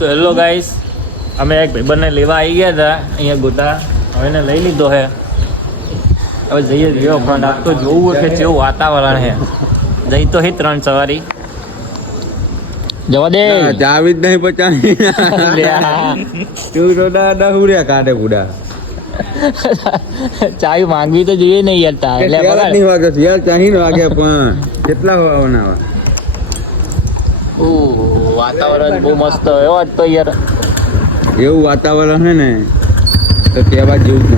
So hello guys, અમે એક ભાઈબંધને લેવા આવી ગયા હતા અહીંયા ગોતા. હવે એને લઈ લીધો છે. હવે જઈએ ગયો પણ આજ તો જોવું કે કેવું વાતાવરણ છે. જઈ તો હી 3 સવારી જવા દે. જાવી જ નહીં પચાવી તું તો દાદા હુડ્યા કાઢે બુડા. ચાવી માંગવી તો જોઈએ નહીં યાર. તા એટલે નહીં વાગે યાર, ચાહી વાગે પણ કેટલા વાગવાના? વાતાવરણ બહુ મસ્ત હોય આજ તો યાર. એવું વાતાવરણ છે ને તો કહેવા જેવું જ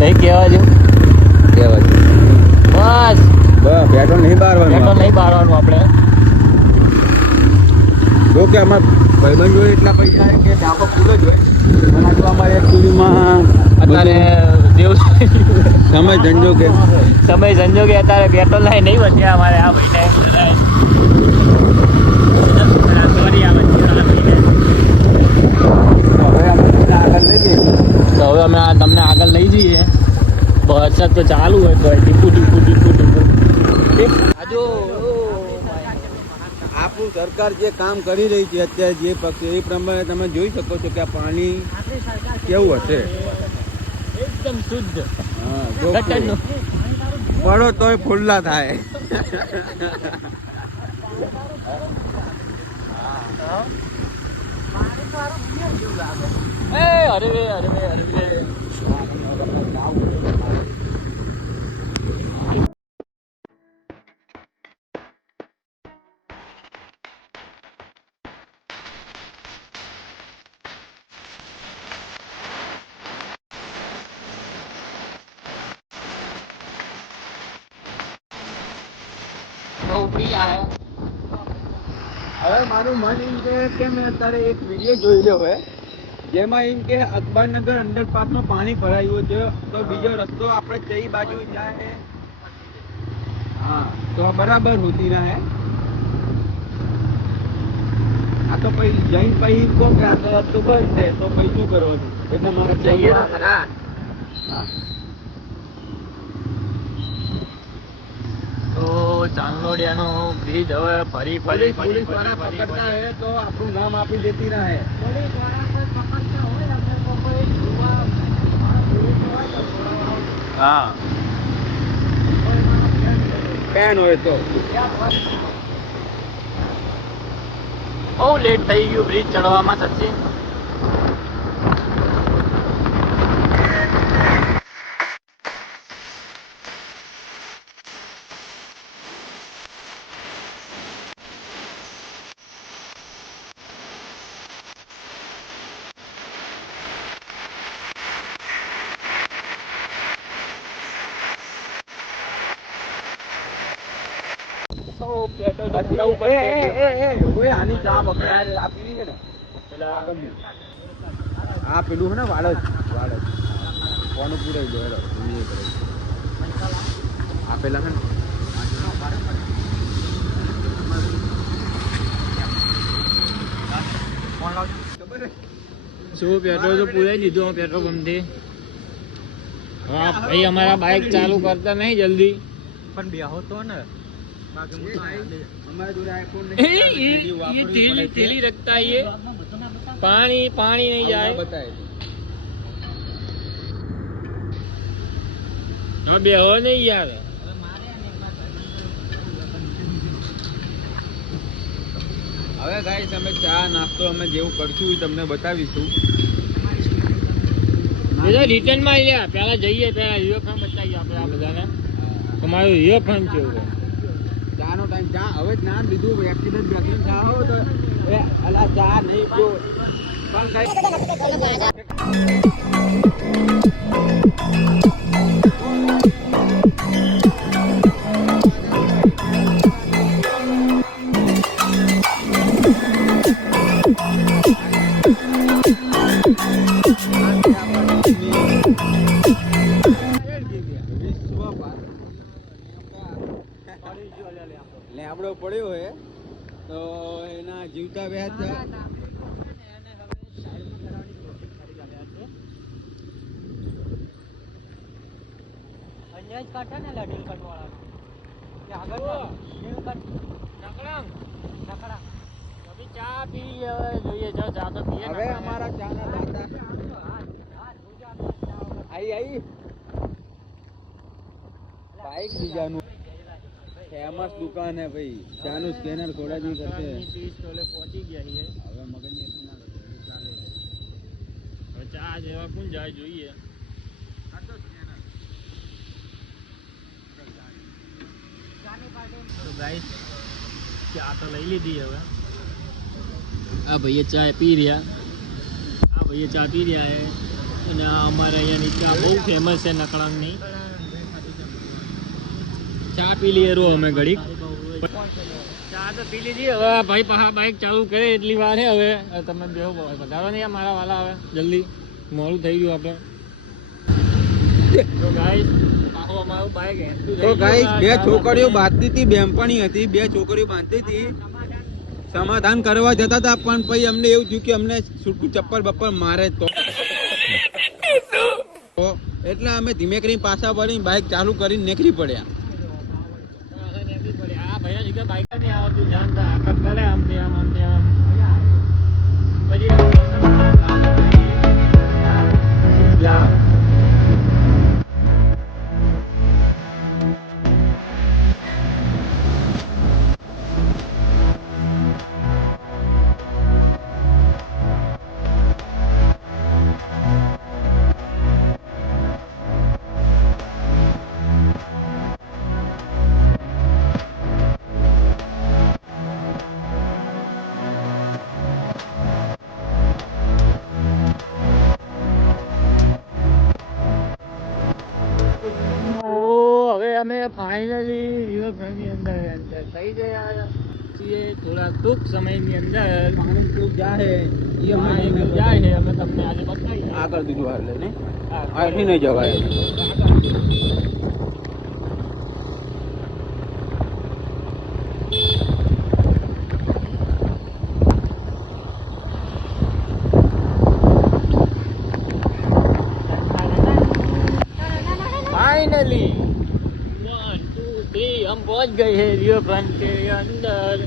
નહીં કહેવા જેવું. કહેવા જેવું બસ પેટ્રોલ નહીં બારવાનું. પેટ્રોલ નહીં બારવાનું આપણે. જો કે અમાર ભાઈબંધ જોઈએ એટલા પૈસા કે ડાબો ફૂલ જ હોય. અને જો અમારે એકચ્યુઅલીમાં અત્યારે સમય સંજોગે અત્યારે પેટ્રોલ લાઈ નહીં વધ્યા અમારે આ મહિને. તો હવે અમે તમને આગળ લઈ જઈએ. વરસાદ તો ચાલુ હોય તો ટીપુ આજુ આપણું સરકાર જે કામ કરી રહી છે અત્યારે જે પક્ષ એ પ્રમાણે તમે જોઈ શકો છો કે આ પાણી કેવું હશે. એકદમ શુદ્ધ. હા, પડો તોય ફુલ્લા થાય. અરે હવે મારું મન એમ કે મેં અત્યારે એક વિડીયો જોઈ લ્યો હોય જેમાં એમ કે અકબરનગર અંડરપાસમાં પાણી ભરાયું છે તો બીજો રસ્તો આપણે કઈ બાજુ જાય. હા તો બરાબર હોતી ના હે. આ તો પછી જઈને પછી કહો કે આ રસ્તો બંધ છે તો પછી શું કરવાનું? એટલે મારે જઈએ ખરા. તો ચાંદલોડિયાનો બ્રિજ હવે ફરી પોલીસ વાળા પકડતા હે તો આપણું નામ આપી દેતી ના હે. હા પેન હોય તો બહુ લેટ થઈ ગયું બ્રિજ ચડવામાં સચિન. આ પેલું છે ને વાળજ કોનું પૂરાઈ દો આ પેલા છે ને શું પેટ્રોલ તો પૂરાઈ દીધું પેટ્રોલ પંપથી. હા ભાઈ અમારા બાઇક ચાલુ કરતા નહીં જલ્દી. પણ બેહો તો ને थैली रखता है ये पानी नहीं जाए. अब हो नहीं यार. હવે ગાઈસ અમે ચા નાસ્તો અમે જેવું કરશું એ તમને બતાવીશું. બધા રિટર્ન માં આવ્યા પેલા જઈએ પેલા રિવરફ્રન્ટ બતાવીએ આપણે આ બધાને. તમારું રિવરફ્રન્ટ કેવું? ચાનો ટાઈમ ચા હવે જ્ઞાન લીધું એક્સિડન્ટ બેક્સિડન્ટ ચા હો તો એ અલા ચા નહીં પીઓ પણ લેબડો પડ્યો હે તો એના જીવતા વ્યાજ અંજાજ કાઢે ને લા ડીલ કટવાળા કે આગળ ડીલ કટ નકળામ નકળા અભી ચા પી હવે જોઈએ જો ચા તો પીએ હવે અમારા ચાના દાદા આઈ બાઈક બીજાનું ફેમસ દુકાન હે ભાઈ ચાનું સ્કેનર થોડા દી કરશે પહોંચી ગયા છીએ હવે મગજની એટલી ના લગે ચાલે હવે ચા જેવા કોણ જાય જોઈએ તો ગાઈસ ચા તો લઈ લીધી હવે આ ભાઈએ ચા પી રહ્યા હે અને અમારે અહીંયાની ચા બહુ ફેમસ છે નકળંગની ચા પી લઈએ રો અમે ઘડીક ચા તો પી લીધી હવે ભાઈ પાછા બાઈક ચાલુ કરે એટલી વાર છે હવે તમે બેહો વધારો નહીં મારા વાલા હવે જલ્દી મોડું થઈ ગયું આપણે તો ગાઈસ પાછું અમારું બાઈક તો ગાઈસ બે છોકરીઓ બાંધતી હતી બેનપણી હતી બે છોકરીઓ બાંધતી હતી સમાધાન કરવા જતા હતા પણ પછી અમને એવું થયું કે અમને છૂટું ચપ્પલ બપ્પલ મારે તો એટલે અમે ધીમે કરીને પાછા વળી બાઈક ચાલુ કરીને નીકળી પડ્યા ભાઈ જગ્યા બાઈક નહીં આવતું જાણતા કરે આમ ત્યાં પછી અમે ફાઇનલી રિવરફ્રન્ટની અંદર થઈ ગયા છીએ થોડા ટૂંક સમયની અંદર પાણી કેવું જાય અમે તમને આજે બતાવીએ આગળ બીજું હાલ લઈને અહીંથી નહીં જવાય फाइनली 1 2 3 हम पहुंच गए हैं रिवर फ्रंट के अंदर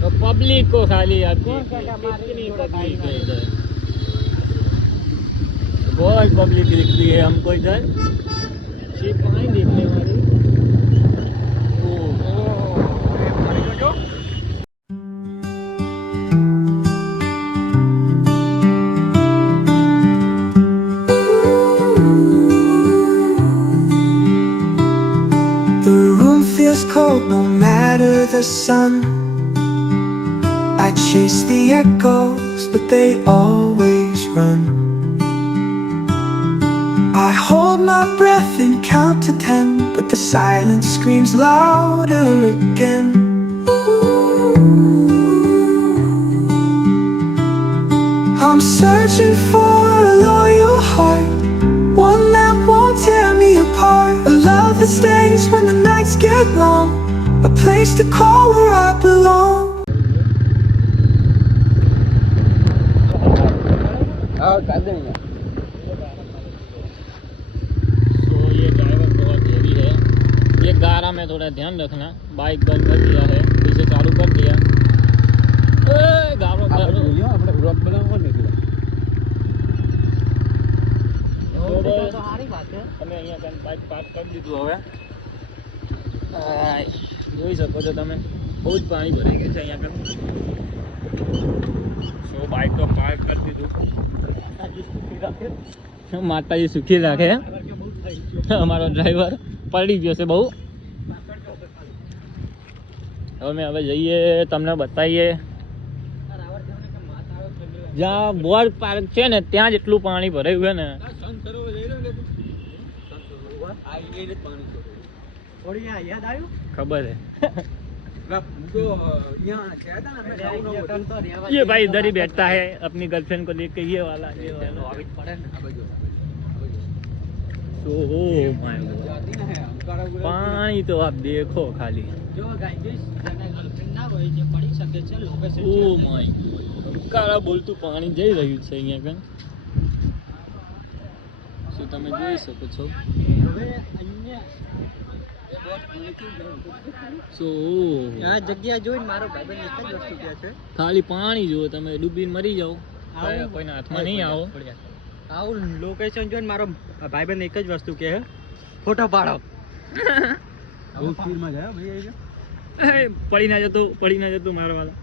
तो पब्लिक को खाली कितनी पब्लिक है इधर बहुत पब्लिक दिखती है हमको इधर शिप पानी देखने वाली cold no matter the sun. I chase the echoes, but they always run. I hold my breath and count to 10, but the silence screams louder again. I'm searching for a loyal heart, one that won't tear me apart. A love that stays when the nights get long, a place to call where I belong. तो ये driver बहुत heavy है ये गारा में थोड़ा ध्यान रखना बाइक बंद कर दिया है इसे चालू कर दिया गारो गारो તમે અહીંયા કંઈ બાઇક પાર્ક કરી દીધું હવે જોઈ શકો છો તમે બહુ જ પાણી ભરાઈ ગયું છે અહીંયા કંઈ સો બાઇક તો પાર્ક કરી દીધું માતાજી સુખી રાખે અમારો ડ્રાઈવર પડી ગયો છે બહુ હવે જઈએ તમને બતાવીએ જ્યાં બોર્ડ પાર્ક છે ને ત્યાં જ એટલું પાણી ભરાયું છે ને खबर है ये भाई इधर ही बैठता है अपनी गर्लफ्रेंड को लेके ये वाला पानी तो आप देखो खाली ओ माय કાળા બોલતું પાણી જઈ રહ્યું છે અહીંયા કન શું તમે જોઈ શકો છો સો આ જગ્યા જોઈને મારો ભાઈબંધ એક જ વસ્તુ કહે છે, ખાલી પાણી જુઓ, તમે ડૂબીને મરી જાઓ, કોઈના હાથમાં નહીં આવો. આવું લોકેશન જોઈને મારો ભાઈબંધ એક જ વસ્તુ કહે છે, ફોટો પાડો. બહુ સ્પીડમાં જાય ભાઈ. પડી ના જતો મારા વાળા.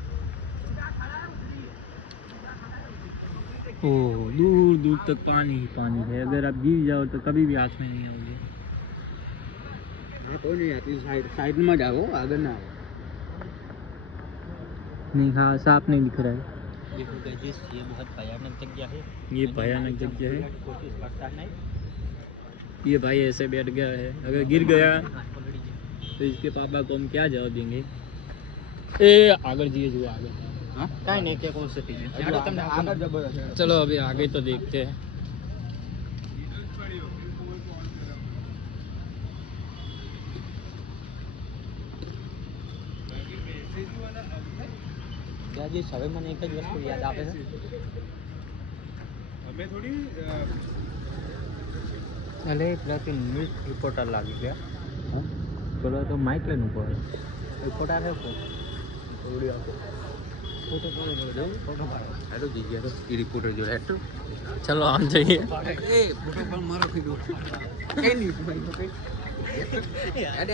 ओह दूर दूर तक पानी ही पानी है, अगर आप गिर जाओ तो कभी भी हाथ में नहीं आओगे. कोई नहीं आती, साइड में जाओ, आगे ना आओ. नहीं हाँ साफ नहीं दिख रहा है. देखो गाइस, ये बहुत भयानक जगह है. ये भयानक जगह है. कोशिश करता नहीं. ये भाई ऐसे बैठ गया है, अगर गिर गया तो इसके पापा को हम क्या जवाब देंगे. ए आगे जिए जो आगे. हाँ कहीं नहीं, क्या कौन से थी आगे जबरदस्त है. चलो अभी आगे तो देखते हैं. जी હવે મને એક જ વસ્તુ યાદ આવે છે. અમે થોડી અલે પ્રતિ ન્યૂઝ રિપોર્ટર લાગી ગયા. બોલો તો માઇક લઈને ઉભો રિપોર્ટર છે કો ઓડિયો આપો. ફોટો પાડો. હેલો જગ્યા તો એ રિપોર્ટર જોડે હેઠો. चलो हम जाइए. એ ફોટો પણ મારો કીધું કઈ નહીં ભાઈ. અડે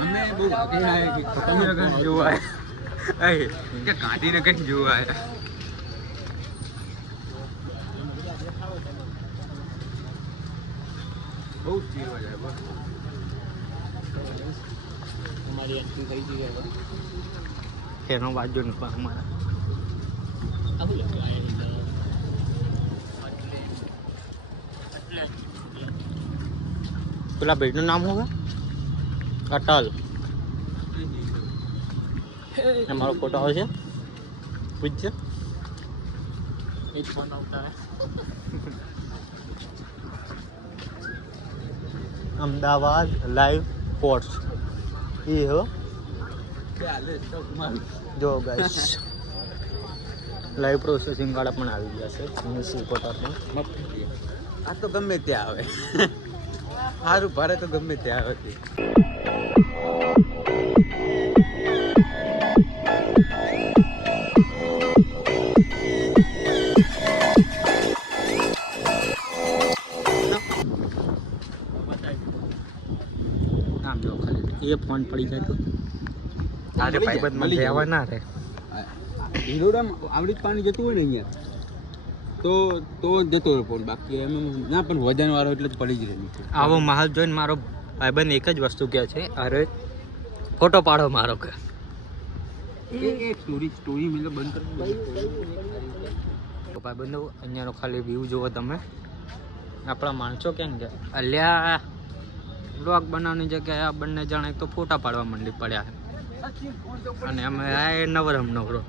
અમે બહુ ભાગે આયા કે ગાંધીનગર જોવા આયા. કે ગાંધીનગર જોવા આયા. બહુ સ્પીડમાં જાય બસ. हमारी एंट्री करी थी क्या એનો બાજુ ન પણ અમારા अब लग रहा है પેલા ભાઈનું નામ હોगा અટલ. અમારો ફોટો આવશે પૂછજો. एक फोन होता है. અમદાવાદ લાઈવ સ્પોર્ટ્સ એ હો જો ગાઈસ લાઈવ પ્રોસેસિંગ વાળા પણ આવી ગયા છે. ન્યૂઝ રિપોર્ટર પણ આ તો ગમે ત્યાં આવે. સારું ભારે તો ગમે ત્યાં આવે. આમ જો ખાલી એ ફોન પડી જાય તો આજે ભાઈબંધ મને રહેવા ના રહે. હીરોરામ આવડી જ પાણી જતું હોય ને અહીંયા તો જતો રહે ફોન. બાકી એમ ના પણ વજન વાળો એટલે જ પડી જ રહે. આવો માહોલ જોઈને મારો ભાઈબંધ એક જ વસ્તુ કહે છે, અરે ફોટો પાડો મારો કે એક સ્ટોરી મેં બંધ કરી. ભાઈબંધો અહીંયાનો ખાલી વ્યૂ જુઓ તમે. આપણા માણસો કેમ કે અલ્યા બ્લોગ બનાવવાની જગ્યાએ આ બંને જણા એક તો ફોટા પાડવા માંડી પડ્યા છે અને અમે આ નવરમ નવરો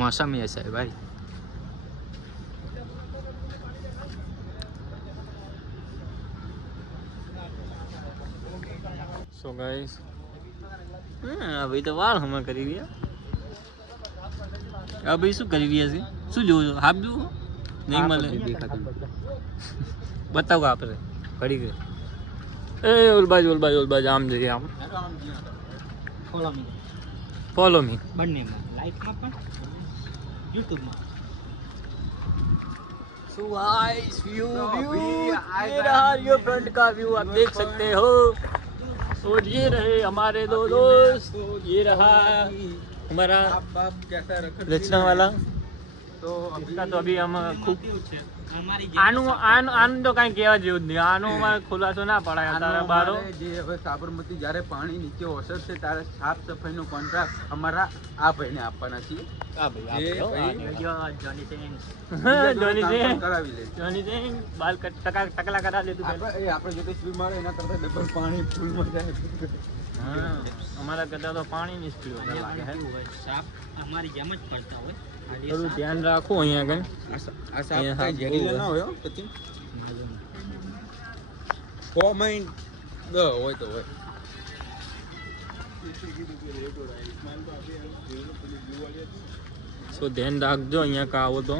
मौसम ही ऐसा है भाई. सो गाइस अभी तो वाल हम કરી રહ્યા. અભી શું કરી રહ્યા છે? શું જોવો છો? હાફ જોવો નહીં મળે બતાવો આપણે પડી ગયો. એ ઓલબાજ આમ જઈએ. આમ ફોલો મી બંનેમાં લાઈફમાં પણ યુટ્યુબમાં. सो गाइस व्यू ये रहा ये फ्रंट का व्यू आप देख सकते हो. और ये रहे हमारे दो दोस्त. ये रहा हमारा लचना वाला. तो इसका तो अभी हम खूब આનું તો કઈ કહેવા જેવું જ નહીં. આનું અમારે ખુલાસો ના પડાય તારા બારો. જે હવે સાબરમતી જ્યારે પાણી નીચે ઓસરશે ત્યારે સાફ સફાઈનો કોન્ટ્રાક્ટ અમારા આ ભાઈને આપવાના છીએ. જોની સિંહ બાલ ટકલા કરા દે તું. આપણે જેટલી સ્પીડ મારે એના કરતા ડબલ પાણી ફૂલમાં જાય. હા અમારા કરતા તો પાણી ની સ્પીડ લાગે છે. સાફ અમારી જેમ જ પડતા હોય. થોડું ધ્યાન રાખો અહીંયા કઈ. આ સાફ કઈ ઝેરીલા ના હોય પછી કોમેન્ટ હોય તો હોય. સો ધ્યાન રાખજો અહીંયા કા આવો તો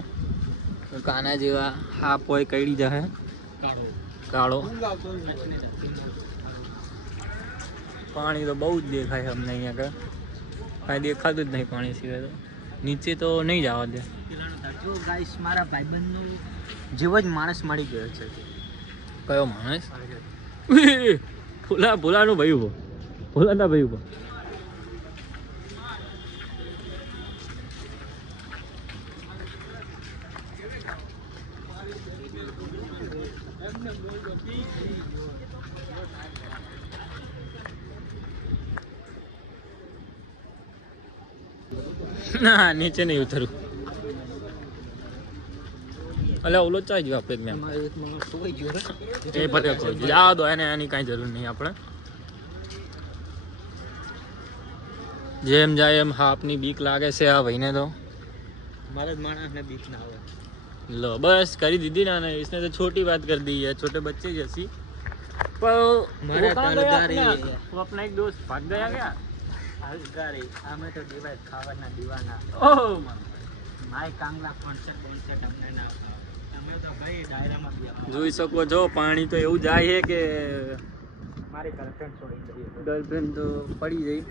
કાના જેવા હાપ હોય કઈડી જાય. કાળો ઊંઘ આવતો નથી. પાણી તો બહુ જ દેખાય છે અમને અહીંયા આગળ, કાંઈ દેખાતું જ નહીં પાણી સિવાય. તો નીચે તો નહીં જવા દે. જો ગાઈસ મારા ભાઈબંધનો જેવો જ માણસ મળી ગયો છે. કયો માણસ? ભોલાનું ભાઈ ઉભો, ભોલાના ભાઈ ઉભો. ના નીચે નહીં ઉતરું. અલ્યા ઓલો ચાઈ ગયો આપણે મેમ. એક માણસ સુઈ ગયો છે. એ ભલે કોઈ જવા દો એને, એની કાંઈ જરૂર નહીં આપણે. જેમ જાય એમ હાપની બીક લાગે છે આ ભાઈને તો. મારા જ માણસને બીક ના આવે. लो बस करी दीदी ना ने, इसने तो छोटी बात कर दी है, छोटे बच्चे जैसी. पर हमारा वो कहाँ गया दलगारी अपना? वो अपना एक दोस्त भाग गया क्या? હલકારી અમે તો દીવા ખાવાના દીવાના. ओह માય કાંગલા કોન્સેપ્ટ કોન્સેપ્ટ અમને ના આવતા. અમે તો ભાઈ ડાયરામાં ગયા. જોઈ શકો છો પાણી તો એવું જાય છે કે મારી ગર્લફ્રેન્ડ છોડી ગઈ. ગર્લફ્રેન્ડ તો પડી જઈ.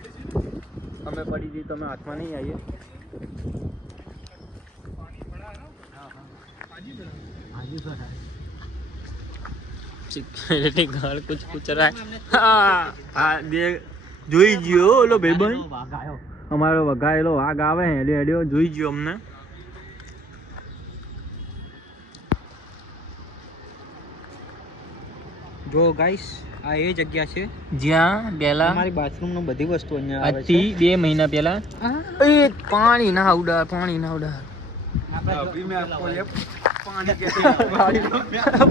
અમે પડી જઈ તો અમે હાથમાં નહીં આવીએ. હાજી સર સિક્યુરિટી ગાર્ડ કુછ પૂછ રહા है. હા હા દે જોઈ ગયો ઓલો ભાઈબંધ, વાઘ આવ્યો. અમારો વઘાયેલો વાઘ આવે હેડ્યો હેડ્યો જોઈ ગયો અમને. જો ગાઈસ આ એ જગ્યા છે જ્યાં પહેલા અમારી બાથરૂમ નો બધી વસ્તુ અહીંયા આવે છે. આજથી 2 મહિના પહેલા એ પાણી ના ઉડાડ, પાણી ના ઉડાડ. अभी मैं आपको ये पानी कैसे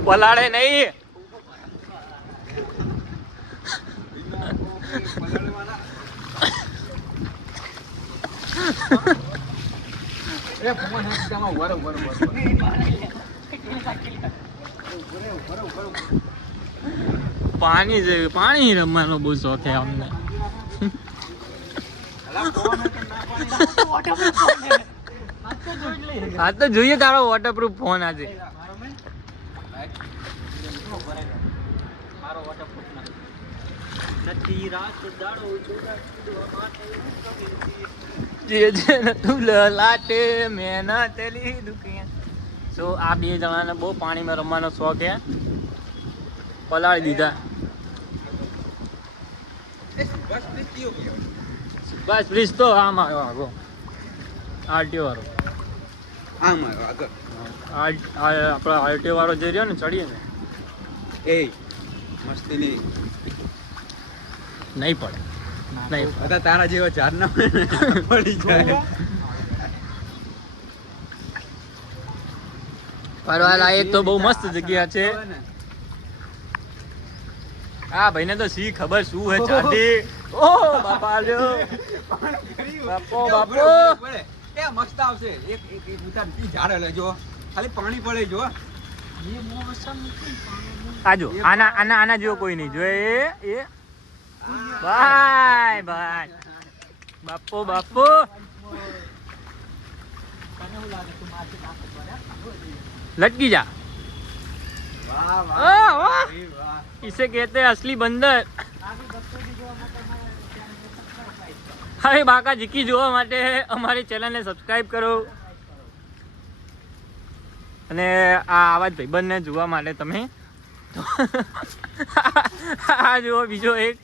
પલાળે નહીં. ए फोन हस्तामा वर वर वर પાણી છે, પાણી રમવાનો બહુ શોખ છે અમને. આ તો જોઈએ તારો વોટરપ્રૂફ ફોન આજે. મારો વોટરપ્રૂફ નથી રાત દાડો જે જે તું લાટે મહેનત લી દુખિયા. સો આ 2 જણાને બહુ પાણીમાં રમવાનો શોખ છે. પલાળી દીધા. बस कितनी हो गई બસ બ્રિજ તો આમ આવ્યો આગો આરટીઓ વાળો. आम आयो આગળ આપણો આરટીઓ વાળો જે રહ્યો ને ચડીએ ને એ મસ્તી નહીં નહીં પડે નહીં. અતા તારા જેવા ચાર ના પડી જાય. ફરવા લાયક તો બહુ મસ્ત જગ્યા છે. આ ભાઈને તો સી ખબર શું હે ચાંદી. ઓ બાપા લ્યો બાપો બાપો. એ મસ્ત આવશે. એક એક એક ઉતાર ઈ ઝાડ લેજો, ખાલી પાણી પડે જો. ये मौसम આજો આના આના આના જેવો કોઈ નહીં જોયે. એ બાય બાય બાપો બાપો. લટકી જા. વાહ વાહ, વાહ. વાહ इसे कहते हैं असली बंदर. હવે બાકા જીકી જોવા માટે અમારી ચેનલને સબસ્ક્રાઇબ કરો અને આ આવા જ ભાઈબંધને જોવા માટે તમે આ જુઓ બીજો એક.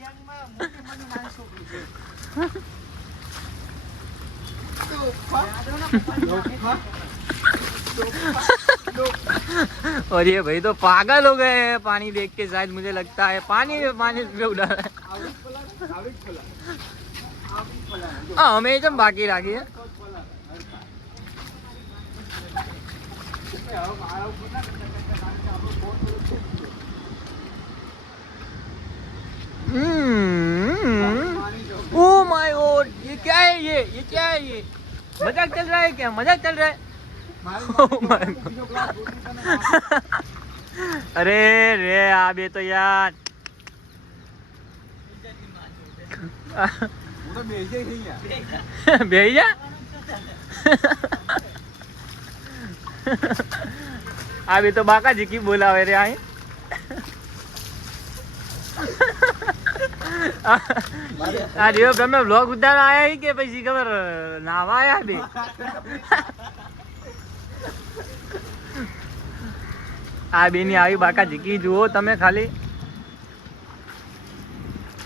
और ये भाई तो पागल हो गए हैं पानी देख के. शायद मुझे लगता है पानी पानी पे उड़ा रहा है. हाँ हमें एकदम बाकी राखी है. ओह माय गॉड, ये क्या है? ये क्या है? ये मजाक चल रहा है क्या? मजाक चल रहा है? Oh my God. अरे रे आप ये तो यार भैया आप ये तो बाका जी की बोला हुए रे आए. આ રિયો તમે વ્લોગ ઉતારવા આયા કે પછી ખબર નાવા આયા બે આ બેની આવી બાકા જીકી જુઓ તમે ખાલી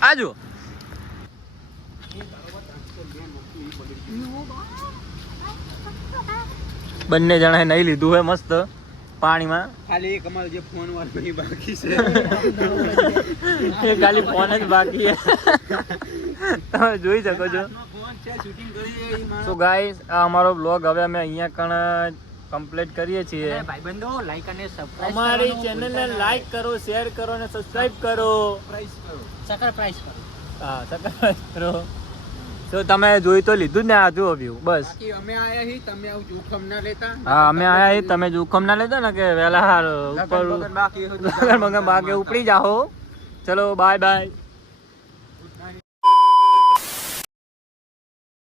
આ જુઓ બંને જણાએ નહીં લીધું હોય મસ્ત પાણીમાં ખાલી એક અમારો જે ફોન વાળો એ બાકી છે એ ખાલી ફોન જ બાકી છે તમે જોઈ શકો છો ફોન છે શૂટિંગ કરી એ સો ગાઈસ આ અમારો બ્લોગ હવે અમે અહીંયા કણ કમ્પ્લીટ કરીએ છીએ ભાઈબંધો લાઈક અને સબસ્ક્રાઇબ અમારી ચેનલને લાઈક કરો શેર કરો અને સબસ્ક્રાઇબ કરો પ્રાઇસ કરો સબસ્ક્રાઇબ કરો હા સબસ્ક્રાઇબ કરો તો તમે જોઈ તો લીધું જ ને આ જુઓ વ્યૂ બસ બાકી અમે આયા હી તમે આવું જોખમ ના લેતા હા અમે આયા છીએ, તમે જોખમ ના લેતા ને કે વહેલા ઉપર બાકી બાકી ઉપડી જાઓ ચલો બાય બાય